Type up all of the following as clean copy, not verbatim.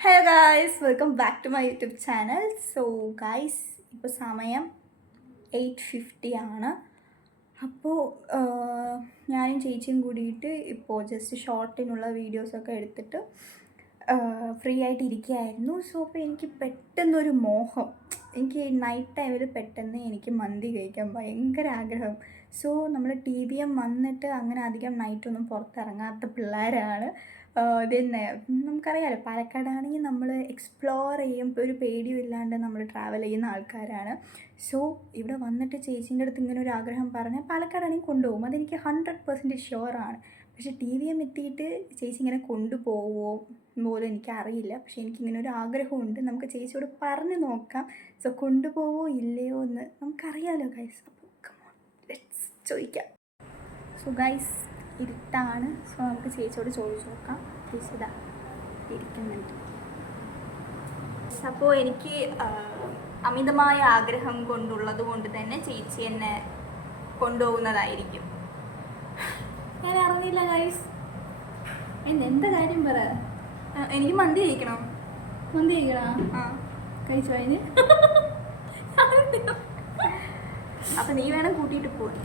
Hello guys, welcome back to my YouTube channel. So guys, ഇപ്പോൾ സമയം 8:50 ആണ്. അപ്പോൾ ഞാനും ചേച്ചിയും കൂടിയിട്ട് ഇപ്പോൾ ജസ്റ്റ് ഷോർട്ടിനുള്ള വീഡിയോസൊക്കെ എടുത്തിട്ട് ഫ്രീ ആയിട്ട് ഇരിക്കുകയായിരുന്നു. സോ അപ്പോൾ എനിക്ക് പെട്ടെന്നൊരു മോഹം, എനിക്ക് നൈറ്റ് ടൈമിൽ പെട്ടെന്ന് എനിക്ക് മന്തി കഴിക്കാൻ ഭയങ്കര ആഗ്രഹം. സോ നമ്മൾ TVM വന്നിട്ട് അങ്ങനെ അധികം നൈറ്റൊന്നും പുറത്തിറങ്ങാത്ത പിള്ളേരാണ്. പിന്നെ നമുക്കറിയാമല്ലോ, പാലക്കാടാണെങ്കിൽ നമ്മൾ എക്സ്പ്ലോർ ചെയ്യും, ഒരു പേടിയും ഇല്ലാണ്ട് നമ്മൾ ട്രാവൽ ചെയ്യുന്ന ആൾക്കാരാണ്. സോ ഇവിടെ വന്നിട്ട് ചേച്ചീൻ്റെ അടുത്ത് ഇങ്ങനെ ഒരു ആഗ്രഹം പറഞ്ഞാൽ പാലക്കാടാണെങ്കിൽ കൊണ്ടുപോകും, അതെനിക്ക് 100% ഷുവറാണ്. പക്ഷേ TVM എത്തിയിട്ട് ചേച്ചി ഇങ്ങനെ കൊണ്ടുപോകുമോ പോലും എനിക്കറിയില്ല. പക്ഷേ എനിക്കിങ്ങനെ ഒരു ആഗ്രഹമുണ്ട്. നമുക്ക് ചേച്ചിയോട് പറഞ്ഞ് നോക്കാം. സോ കൊണ്ടുപോവോ ഇല്ലയോ എന്ന് നമുക്കറിയാമല്ലോ ഗൈസ്. അപ്പോൾ കമോൺ, ലെറ്റ്സ് ചോദിക്കാം. സോ ഗൈസ്, ഇരുട്ടാണ്. സോ നമുക്ക് ചേച്ചിയോട് ചോദിച്ചു നോക്കാം. ചേച്ചി ഇതാ ഇരിക്കുന്നുണ്ട്. അപ്പോൾ എനിക്ക് അമിതമായ ആഗ്രഹം കൊണ്ടുള്ളത് കൊണ്ട് തന്നെ ചേച്ചി എന്നെ കൊണ്ടുപോകുന്നതായിരിക്കും. ഞാൻ അറിഞ്ഞില്ല ഗൈസ്. എന്താ കാര്യം പറ. എനിക്ക് മന്തി കഴിക്കണം. മന്തി കഴിക്കണം? ആ, കഴിച്ചു അതിന്. അപ്പം നീ വേണം കൂട്ടിയിട്ട് പോയി.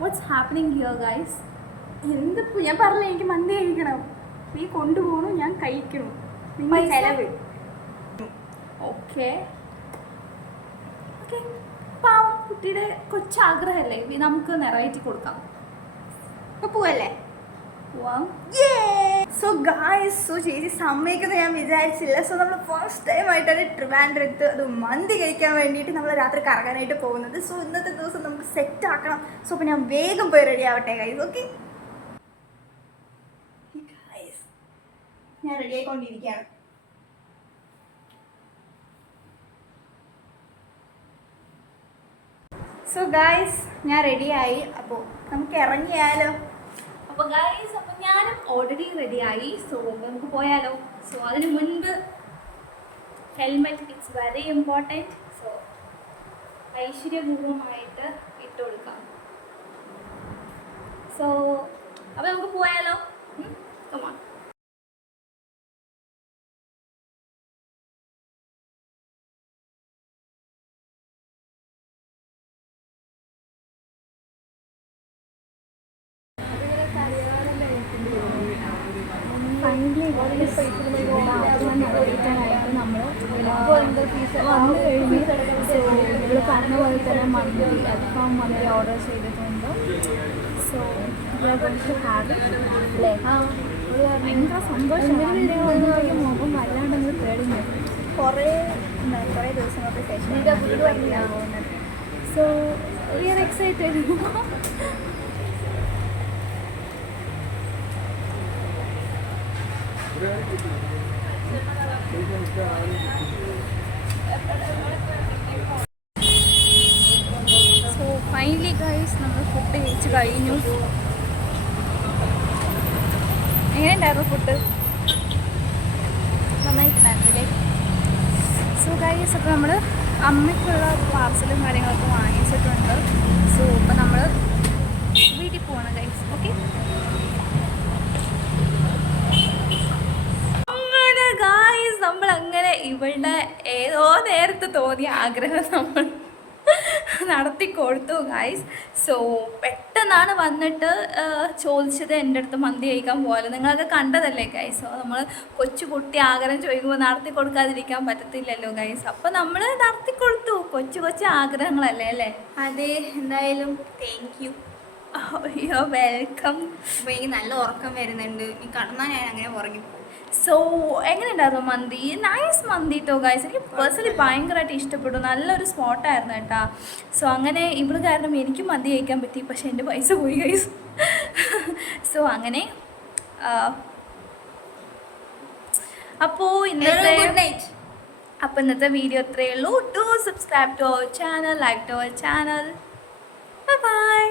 What's happening here guys? എന്തിപ്പോൾ ഞാൻ പറഞ്ഞില്ല, എനിക്ക് മന്തി കഴിക്കണം. നീ കൊണ്ടുപോകണം, ഞാൻ കഴിക്കണം. നിങ്ങൾ ചിലവ്. ഓക്കെ ഓക്കെ, പാവം കുട്ടിയുടെ കൊച്ചാഗ്രഹമല്ലേ, നമുക്ക് നിറവേറ്റി കൊടുക്കാം. അപ്പോൾ പോവല്ലേ? പോവാം. സോ ഗായ്സ്, സോ ചേച്ചി സമ്മതിക്കുന്നത് ഞാൻ വിചാരിച്ചില്ല. സോ നമ്മൾ ഫസ്റ്റ് ടൈം ആയിട്ടാണ് ട്രിവാൻഡ്രത്ത് അത് മന്തി കഴിക്കാൻ വേണ്ടിയിട്ട് നമ്മൾ രാത്രി കറങ്ങാനായിട്ട് പോകുന്നത്. സോ ഇന്നത്തെ ദിവസം നമുക്ക് സെറ്റ് ആക്കണം. സോ അപ്പോൾ ഞാൻ വേഗം പോയി റെഡി ആവട്ടെ ഗൈസ്. ഓക്കെ ഗൈസ്, ഞാൻ റെഡി ആയിക്കൊണ്ടിരിക്കുകയാണ്. സോ ഗായ്സ്, ഞാൻ റെഡിയായി. അപ്പോൾ നമുക്ക് ഇറങ്ങിയാലോ? അപ്പോൾ ഗൈസ്, അപ്പോൾ ഞാനും ഓൾറെഡി റെഡിയായി. സോ നമുക്ക് പോയാലോ? സോ അതിന് മുൻപ് helmet, it's very important. So ഐശ്വര്യപൂർവമായിട്ട് ഇട്ട് കൊടുക്കാം. സോ അപ്പോൾ നമുക്ക് പോയാലോ? കമാൺ. ഫൈനലി ായിട്ട് നമ്മൾ വന്നു കഴിഞ്ഞ് ഇവിടെ പറഞ്ഞ പോലെ തന്നെ മന്തി, അൽഫാം മന്തി ഓർഡർ ചെയ്തിട്ടുണ്ട്. സോ ഹാവ് അല്ലേ? ഭയങ്കര സന്തോഷം. മുഖം വല്ലാണ്ടെങ്കിൽ പേടിഞ്ഞു. കുറേ ദിവസങ്ങൾക്ക് ശേഷം. So we R excited. So finally guys, നമ്മൾ ഫുഡ് കഴിച്ച് കഴിഞ്ഞു. എങ്ങനെയുണ്ടായിരുന്നു ഫുഡ്? നന്നായിട്ടുണ്ടായിരുന്നില്ലേ? സോ ഗൈസ്, അപ്പോൾ നമ്മൾ അമ്മയ്ക്കുള്ള പാർസലും കാര്യങ്ങളൊക്കെ വാങ്ങിച്ചിട്ടുണ്ട്. സോ അപ്പോൾ നമ്മൾ വീട്ടിൽ പോകണം ഗൈസ്. ഓക്കെ, നമ്മളങ്ങനെ ഇവളുടെ ഏതോ നേരത്തെ തോന്നിയ ആഗ്രഹം നമ്മൾ നടത്തി കൊടുത്തു ഗൈസ്. സോ പെട്ടെന്നാണ് വന്നിട്ട് ചോദിച്ചത് എൻ്റെ അടുത്ത് മന്തി കഴിക്കാൻ പോകാമല്ലോ. നിങ്ങളൊക്കെ കണ്ടതല്ലേ ഗൈസ്. സോ നമ്മൾ കൊച്ചു കുട്ടി ആഗ്രഹം ചോദിക്കുമ്പോൾ നടത്തി കൊടുക്കാതിരിക്കാൻ പറ്റത്തില്ലല്ലോ ഗൈസ്. അപ്പോൾ നമ്മൾ നടത്തി കൊടുത്തു. കൊച്ചു ആഗ്രഹങ്ങളല്ലേ അല്ലേ? അതെ, എന്തായാലും thank you. You are welcome. അപ്പോൾ എനിക്ക് നല്ല ഉറക്കം വരുന്നുണ്ട്. നീ കടന്നാൽ ഞാൻ അങ്ങനെ ഉറങ്ങിപ്പോകും. സോ എങ്ങനെയുണ്ടായിരുന്നു മന്തി? നൈസ് മന്തി കേട്ടോ ഗൈസ്. എനിക്ക് പേഴ്സണലി ഭയങ്കരമായിട്ട് ഇഷ്ടപ്പെട്ടു. നല്ലൊരു സ്പോട്ടായിരുന്നു കേട്ടോ. സോ അങ്ങനെ ഇവിടെ കാരണം എനിക്ക് മന്തി കഴിക്കാൻ പറ്റി. പക്ഷേ എൻ്റെ പൈസ പോയി ഗൈസ്. സോ അങ്ങനെ അപ്പോൾ ഇന്നത്തെ വീഡിയോ ഇത്രയേ ഉള്ളൂ. Do subscribe to our channel, like to our channel. Bye by.